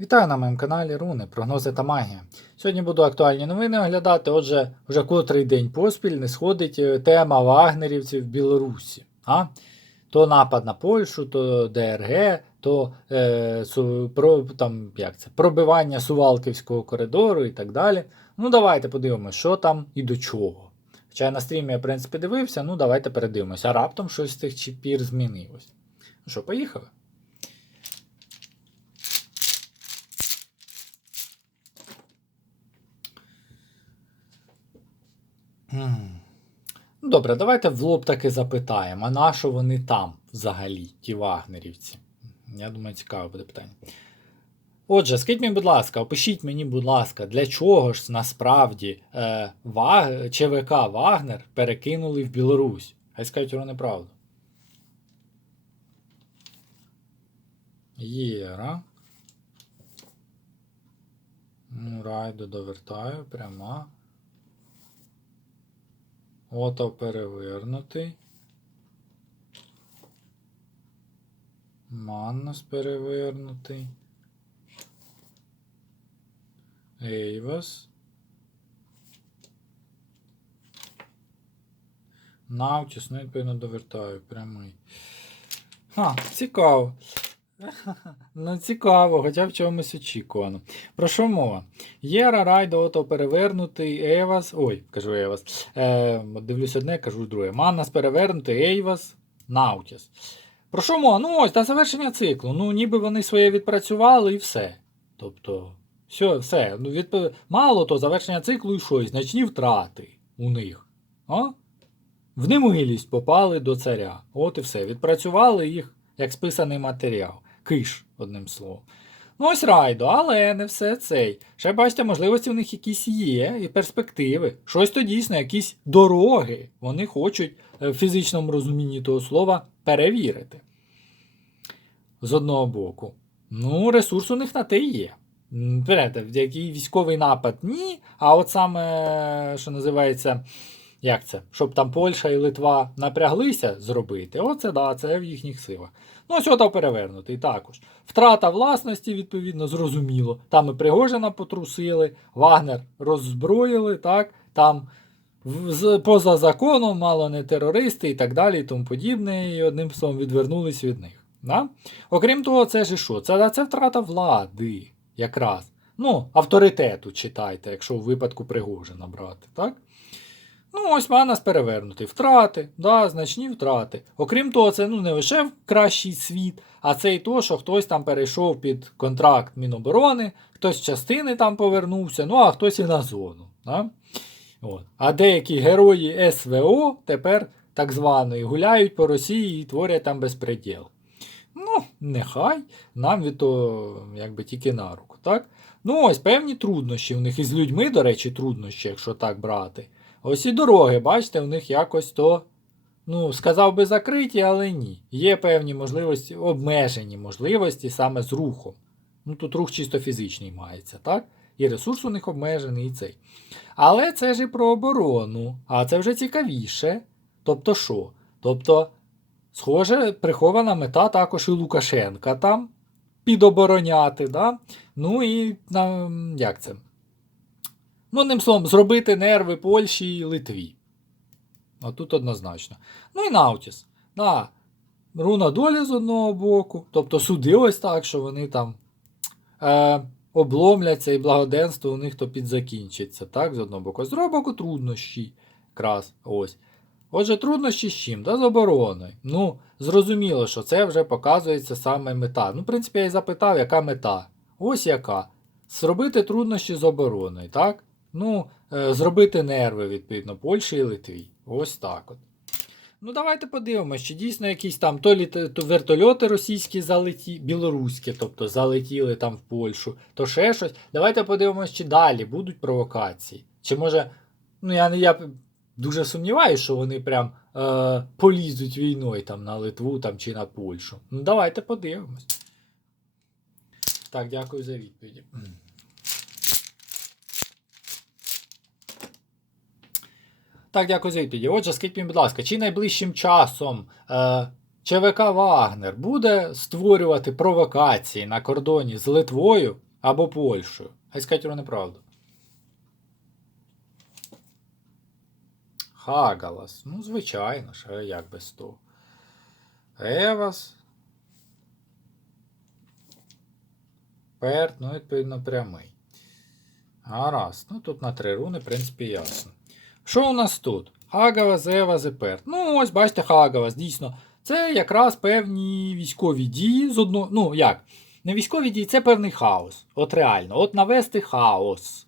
Вітаю на моєму каналі Руни, прогнози та магія. Сьогодні буду актуальні новини оглядати. Отже, вже котрий день поспіль не сходить е, тема вагнерівців в Білорусі. А? То напад на Польщу, то ДРГ, то е, су, про, там, як це, пробивання Сувалківського коридору і так далі. Ну, давайте подивимося, що там і до чого. Хоча на стрімі я, в принципі, дивився, ну давайте передивимося. А раптом щось з тих чіпір змінилось. Ну що, поїхали? Добре, давайте в лоб таки запитаємо, а на що вони там взагалі, ті вагнерівці? Я думаю, цікаве буде питання. Отже, скажіть мені, будь ласка, опишіть мені, будь ласка, для чого ж насправді е, Ваг... ЧВК Вагнер перекинули в Білорусь? Хай скажуть вони правду. Єра. Ну, Райду довертаю, пряма. Ото перевернутий. Маннас перевернутий. Ейвас. Наутіс, ну, відповідно, довертаю прямий. Ха, цікаво. Ну, цікаво, хоча в чомусь очікувано. Про що мова? Єра, Райдо, ото перевернутий, Евас. Ой, кажу Евас. Е, дивлюсь одне, кажу друге. Маннас перевернутий, Ейвас, Наутіс. Про що мова? Ну ось, та завершення циклу. Ну, ніби вони своє відпрацювали і все. Тобто, все, все. Ну, відп... Мало то завершення циклу і щось, значні втрати у них. А? В немилість попали до царя. От і все. Відпрацювали їх як списаний матеріал. Киш, одним словом. Ну, ось райдо, але не все цей. Ще бачите, можливості в них якісь є, і перспективи. Щось то дійсно, якісь дороги. Вони хочуть е, в фізичному розумінні того слова перевірити. З одного боку. Ну, ресурс у них на те є. М, Берете, в який військовий напад ні, а от саме, що називається, як це? Щоб там Польща і Литва напряглися зробити, оце да, це в їхніх силах. Ну, ось ото перевернутий також. Втрата власності, відповідно, зрозуміло. Там і Пригожина потрусили, Вагнер роззброїли, так, там поза законом, мало не терористи і так далі, і тому подібне, і одним словом відвернулись від них. Да? Окрім того, це ж що? Це, це втрата влади, якраз. Ну, авторитету читайте, якщо в випадку Пригожина брати, так? Ну, ось Манас перевернутий. Втрати, да, значні втрати. Окрім того, це ну, не лише кращий світ, а це і то, що хтось там перейшов під контракт Міноборони, хтось з частини там повернувся, ну а хтось і на зону. Да? От. А деякі герої СВО тепер так званої гуляють по Росії і творять там безпреділ. Ну, нехай нам від того якби тільки на руку. так? Ну, ось певні труднощі в них і з людьми, до речі, труднощі, якщо так брати. Ось і дороги, бачите, в них якось то, ну, сказав би закриті, але ні. Є певні можливості, обмежені можливості саме з рухом. Ну, тут рух чисто фізичний мається, так? І ресурс у них обмежений, і цей. Але це ж і про оборону, а це вже цікавіше. Тобто що? Тобто, схоже, прихована мета також і Лукашенка там підобороняти, да? Ну і як це? Ну, одним словом, зробити нерви Польщі і Литві. А тут однозначно. Ну і Наутіс. Да. Руна долі з одного боку. Тобто суди ось так, що вони там е, обломляться і благоденство у них то підзакінчиться. Так, з одного боку. З другого боку, труднощі. Якраз ось. Отже, труднощі з чим? Да, з обороною. Ну, зрозуміло, що це вже показується саме мета. Ну, в принципі, я і запитав, яка мета. Ось яка. Зробити труднощі з обороною, так? Ну, е, зробити нерви, відповідно, Польщі і Литві. Ось так от. Ну, давайте подивимося, чи дійсно якісь там то, літ... то вертольоти російські залеті, білоруські, тобто залетіли там в Польщу, то ще щось. Давайте подивимося, чи далі будуть провокації. Чи може, ну я, я дуже сумніваюся, що вони прям е, полізуть війною там на Литву там, чи на Польщу. Ну, давайте подивимось. Так, дякую за відповіді. Так, дякую за відповіді. Отже, скажіть мені, будь ласка, чи найближчим часом е, ЧВК Вагнер буде створювати провокації на кордоні з Литвою або Польщею? Хай скажуть вони правду. Хагалас. Ну, звичайно ж, а як без того. Евас. Перт, ну, відповідно, прямий. Гаразд. Ну, тут на три руни, в принципі, ясно. Що у нас тут? Хагавас, Евас і Ну, ось, бачите, Хагавас, дійсно. Це якраз певні військові дії з одного. Ну, як? Не військові дії, це певний хаос. От реально. От навести хаос.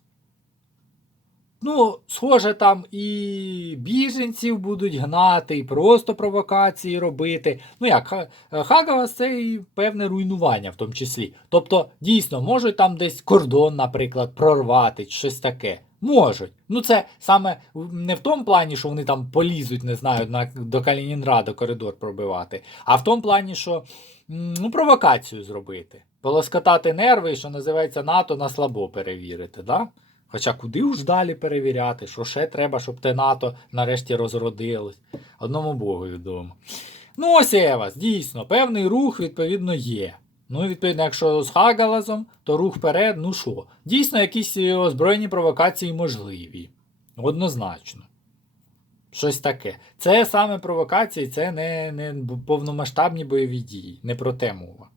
Ну, схоже, там і біженців будуть гнати, і просто провокації робити. Ну як, Хагавас це і певне руйнування в тому числі. Тобто, дійсно, можуть там десь кордон, наприклад, прорвати, щось таке. Можуть. Ну, це саме не в тому плані, що вони там полізуть, не знаю, на, до Калінінграда коридор пробивати, а в тому плані, що ну, провокацію зробити. Полоскотати нерви, що називається НАТО на слабо перевірити. Да? Хоча куди уж далі перевіряти, що ще треба, щоб те НАТО нарешті розродилось. Одному Богу відомо. Ну, ось Евас, дійсно, певний рух, відповідно, є. Ну, і, відповідно, якщо з Хагалазом, то рух вперед, ну що? Дійсно, якісь е, озброєні провокації можливі. Однозначно. Щось таке. Це саме провокації, це не, не повномасштабні бойові дії, не про те мова.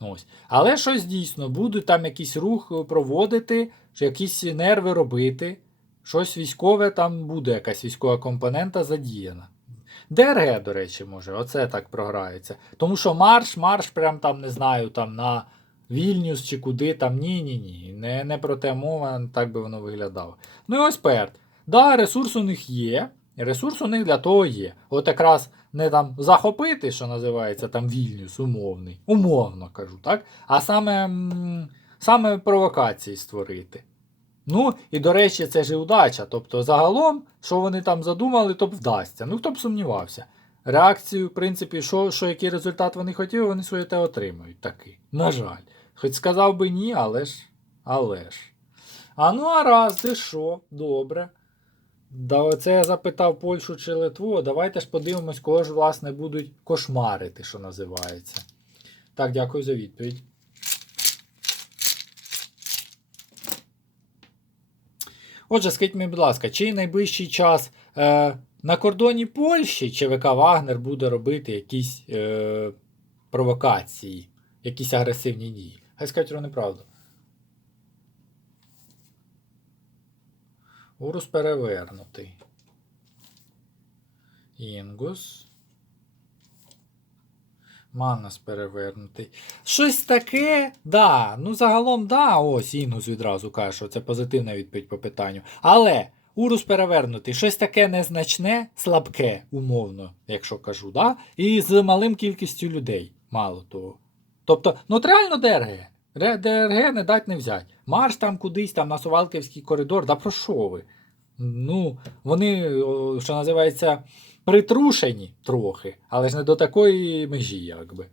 Ось. Але щось дійсно, будуть там якийсь рух е, проводити, якісь нерви робити, щось військове там буде, якась військова компонента задіяна. ДРГ, до речі, може, оце так програється. Тому що марш, марш, прям там, не знаю, там на Вільнюс чи куди там. Ні, ні, ні. Не, не про те мова, так би воно виглядало. Ну і ось перт. Да, ресурс у них є. Ресурс у них для того є. От якраз не там захопити, що називається там Вільнюс, умовний. Умовно кажу, так? А саме, саме провокації створити. Ну, і до речі, це ж і удача. Тобто, загалом, що вони там задумали, то б вдасться. Ну, хто б сумнівався. Реакцію, в принципі, що, що який результат вони хотіли, вони своє те отримають такий. На жаль. Хоч сказав би ні, але ж. Але ж. А ну, а раз, ти що? Добре. Да, оце я запитав Польщу чи Литву. Давайте ж подивимось, кого ж, власне, будуть кошмарити, що називається. Так, дякую за відповідь. Отже, скажіть мені, будь ласка, чи найближчий час е, на кордоні Польщі ЧВК Вагнер буде робити якісь е, провокації, якісь агресивні дії? Хай скажуть вони правду. Урус перевернутий. Інгус. Манас перевернутий. Щось таке, да. Ну, загалом, да, ось Інгус відразу каже, що це позитивна відповідь по питанню. Але Урус перевернутий, щось таке незначне, слабке, умовно, якщо кажу, да? І з малим кількістю людей, мало того. Тобто, ну от реально ДРГ. ДРГ не дать не взять. Марш там кудись, там на Сувалківський коридор, да про що ви? Ну, вони, що називається, притрушені трохи, але ж не до такої межі, якби.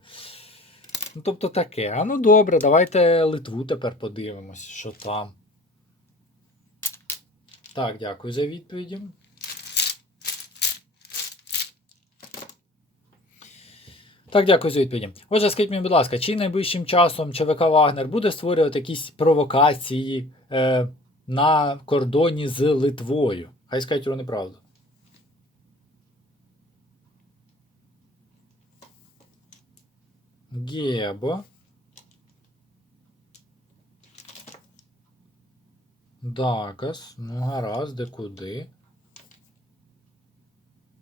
Ну, тобто таке. А ну добре, давайте Литву тепер подивимось, що там. Так, дякую за відповіді. Так, дякую за відповіді. Отже, скажіть мені, будь ласка, чи найближчим часом ЧВК Вагнер буде створювати якісь провокації е, на кордоні з Литвою? Хай скажуть вони правду. Гебо. Дагас. Ну, гаразд, де куди?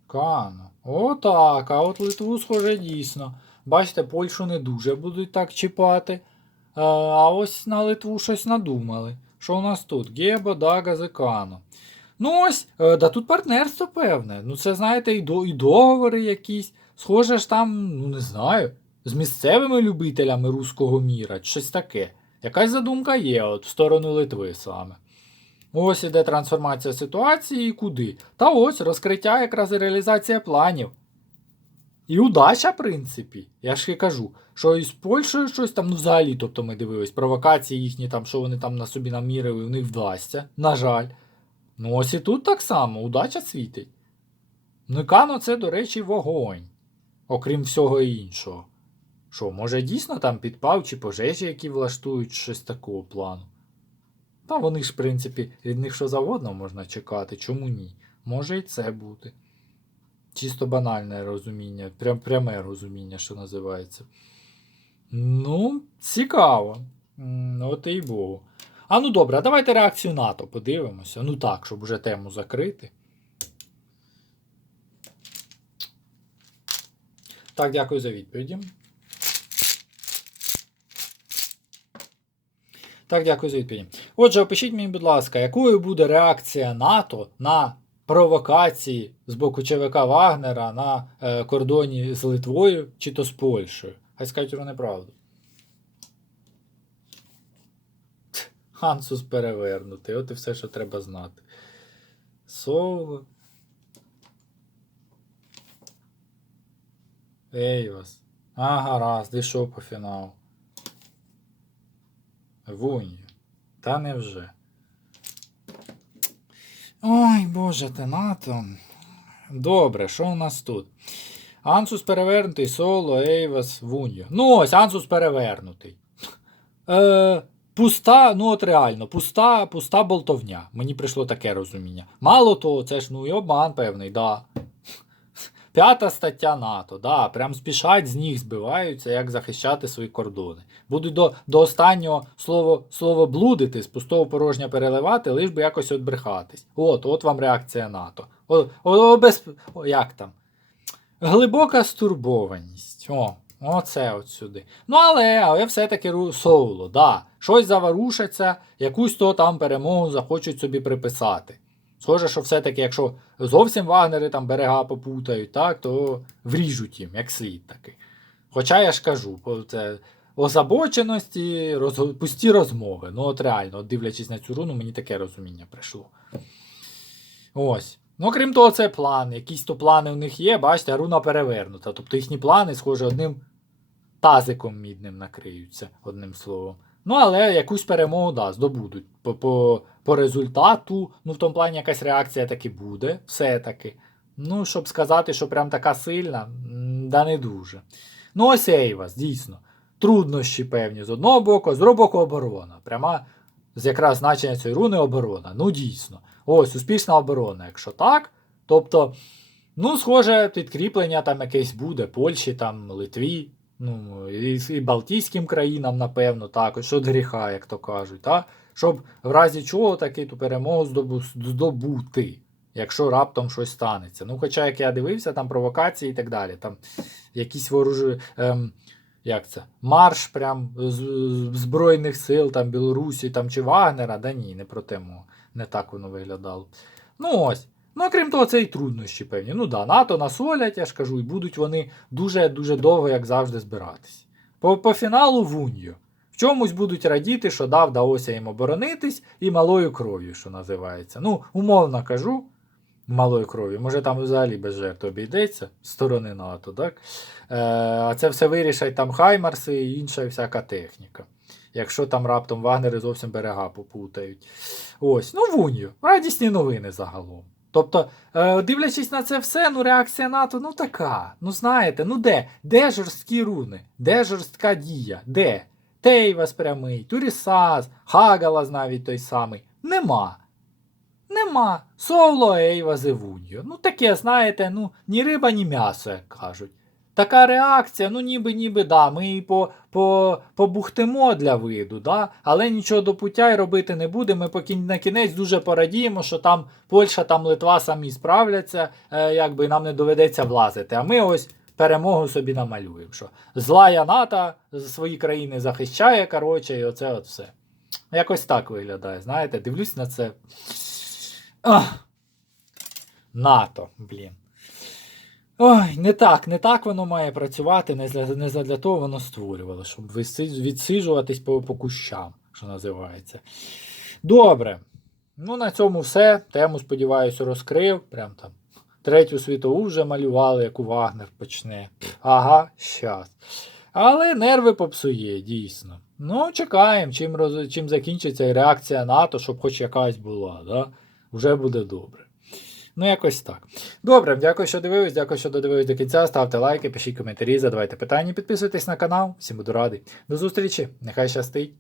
Кано. Отак, а от Литву, схоже, дійсно. Бачите, Польщу не дуже будуть так чіпати. Е, А ось на Литву щось надумали. Що у нас тут? Гебо, Дагас і Кано. Ну ось, е, да тут партнерство певне. Ну це, знаєте, і договори якісь. Схоже ж там, ну не знаю, з місцевими любителями руського міра, щось таке. Якась задумка є, от в сторону Литви саме. Ось іде трансформація ситуації і куди. Та ось розкриття якраз і реалізація планів. І удача, в принципі. Я ж і кажу, що із Польщею щось там, ну взагалі, тобто ми дивились, провокації їхні, там, що вони там на собі намірили, в них вдасться. На жаль. Ну ось і тут так само, удача світить. Ну і Кано це, до речі, вогонь. окрім всього іншого. Що, може дійсно там підпав чи пожежі, які влаштують щось такого плану? Та вони ж, в принципі, від них що завгодно можна чекати, чому ні? Може і це бути. Чисто банальне розуміння, прям пряме розуміння, що називається. Ну, цікаво. От і Богу. А ну добре, а давайте реакцію НАТО подивимося. Ну так, щоб вже тему закрити. Так, дякую за відповіді. Так, дякую за відповіді. Отже, опишіть мені, будь ласка, якою буде реакція НАТО на провокації з боку ЧВК Вагнера на е, кордоні з Литвою чи то з Польщею? Хай скажуть вони правду. Хансус перевернутий, от і все, що треба знати. Соло. Ей вас. А, гаразд, ішов по фіналу. Вунь. Та невже. Ой, боже ти НАТО. Добре, що у нас тут? Ансус перевернутий, соло, Ейвас, Вуньо. Ну ось, Ансус перевернутий. Е, пуста, ну от реально, пуста, пуста болтовня. Мені прийшло таке розуміння. Мало того, це ж ну і обман певний, да. П'ята стаття НАТО, да, прям спішать з ніг збиваються, як захищати свої кордони. Будуть до, до останнього слово, слово блудити, з пустого порожня переливати, лиш би якось отбрехатись. От, от вам реакція НАТО. О, о, без, о, як там? Глибока стурбованість. О, оце от сюди. Ну, але, але все-таки соло, да. Щось заворушиться, якусь то там перемогу захочуть собі приписати. Схоже, що все-таки, якщо зовсім вагнери там берега попутають, так, то вріжуть їм, як слід таки. Хоча я ж кажу, це озабоченості, роз... пусті розмови. Ну, от реально, дивлячись на цю руну, мені таке розуміння прийшло. Ось. Ну, крім того, це план. Якісь то плани у них є, бачите, руна перевернута. Тобто їхні плани, схоже, одним тазиком мідним накриються, одним словом. Ну, але якусь перемогу да, здобудуть. По, по, по результату, ну, в тому плані якась реакція таки буде, все-таки. Ну, щоб сказати, що прям така сильна, да не дуже. Ну, ось Ейвас, дійсно. Труднощі певні з одного боку, з другого боку оборона. Пряма з якраз значення цієї руни оборона. Ну, дійсно. Ось, успішна оборона. Якщо так, тобто, ну, схоже, підкріплення там якесь буде, Польщі, там, Литві, ну, і, і Балтійським країнам, напевно, також, що гріха, як то кажуть, та? щоб в разі чого таки ту перемогу здобу, здобути, якщо раптом щось станеться. Ну, хоча, як я дивився, там провокації і так далі, там якісь ворожі. Ем, як це? Марш прям Збройних сил там Білорусі там, чи Вагнера, да ні, не про те мова. Не так воно виглядало. Ну ось. Ну, крім того, це і труднощі певні. Ну да, НАТО насолять, я ж кажу, і будуть вони дуже-дуже довго, як завжди, збиратись. По, по фіналу Вуньо. В чомусь будуть радіти, що дав вдалося їм оборонитись і малою кров'ю, що називається. Ну, умовно кажу, малою кров'ю. Може там взагалі без жертв обійдеться з сторони НАТО, так? Е, а це все вирішать там Хаймарси і інша всяка техніка. Якщо там раптом вагнери зовсім берега попутають. Ось, ну Вуньо, радісні новини загалом. Тобто, е, дивлячись на це все, ну реакція НАТО, ну така. Ну знаєте, ну де? Де жорсткі руни? Де жорстка дія? Де? Тейвас прямий, Турісас, Хагалас навіть той самий. Нема. Нема. Соло Ейва Зевуньо. Ну таке, знаєте, ну ні риба, ні м'ясо, як кажуть. Така реакція, ну ніби ніби да, ми її по, по, побухтимо для виду, да? але нічого до пуття й робити не будемо. Ми поки на кінець дуже порадіємо, що там Польща, там Литва самі справляться, е, якби нам не доведеться влазити. А ми ось перемогу собі намалюємо. Що злая НАТО свої країни захищає, коротше, і оце от все. Якось так виглядає. Знаєте, дивлюсь на це. Ах. НАТО, блін. Ой, не так, не так воно має працювати, не для, не для того воно створювало, щоб відсиджуватись по, по кущам, що називається. Добре. Ну, на цьому все. Тему, сподіваюся, розкрив. Прям там. Третю світову вже малювали, яку Вагнер почне. Ага, щас. Але нерви попсує, дійсно. Ну, чекаємо, чим, роз... чим закінчиться реакція НАТО, щоб хоч якась була. Да? Вже буде добре. Ну, якось так. Добре, дякую, що дивились, дякую, що додивились до кінця. Ставте лайки, пишіть коментарі, задавайте питання, підписуйтесь на канал. Всім буду радий. До зустрічі, нехай щастить.